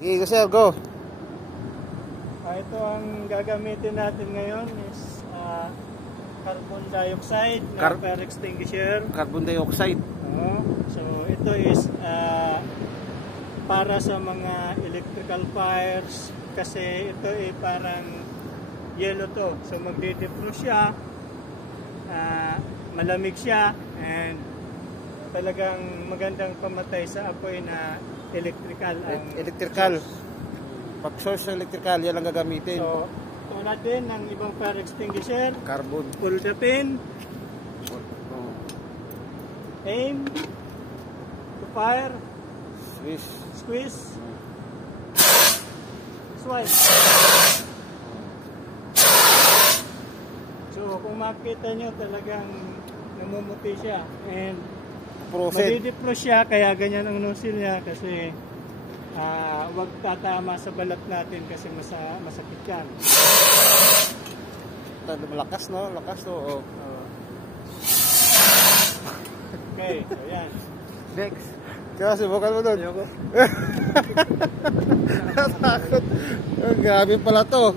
Sige, sir, go. Ito ang gagamitin natin ngayon is carbon dioxide na fire extinguisher. Carbon dioxide. So ito is para sa mga electrical fires kasi ito ay parang yellow to. So magde-defrost siya, malamig siya, and talagang magandang pamatay sa apoy na electrical. Electrical. Pag source sa electrical, yan ang gagamitin. So, tulad din ng ibang fire extinguisher. Carbon. Pull the pin. Aim. To fire. Squeeze. Squeeze. Swipe. So, kung makita nyo, talagang namumuti siya. And madidefrost siya, kaya ganyan ang nozzle niya kasi wag tatama sa balat natin kasi masakit yan. Malakas, no? Lakas to. Oh. Okay, so yan. Next. Kaya subukan mo doon. Ayoko. Natakot. Grabe pala to.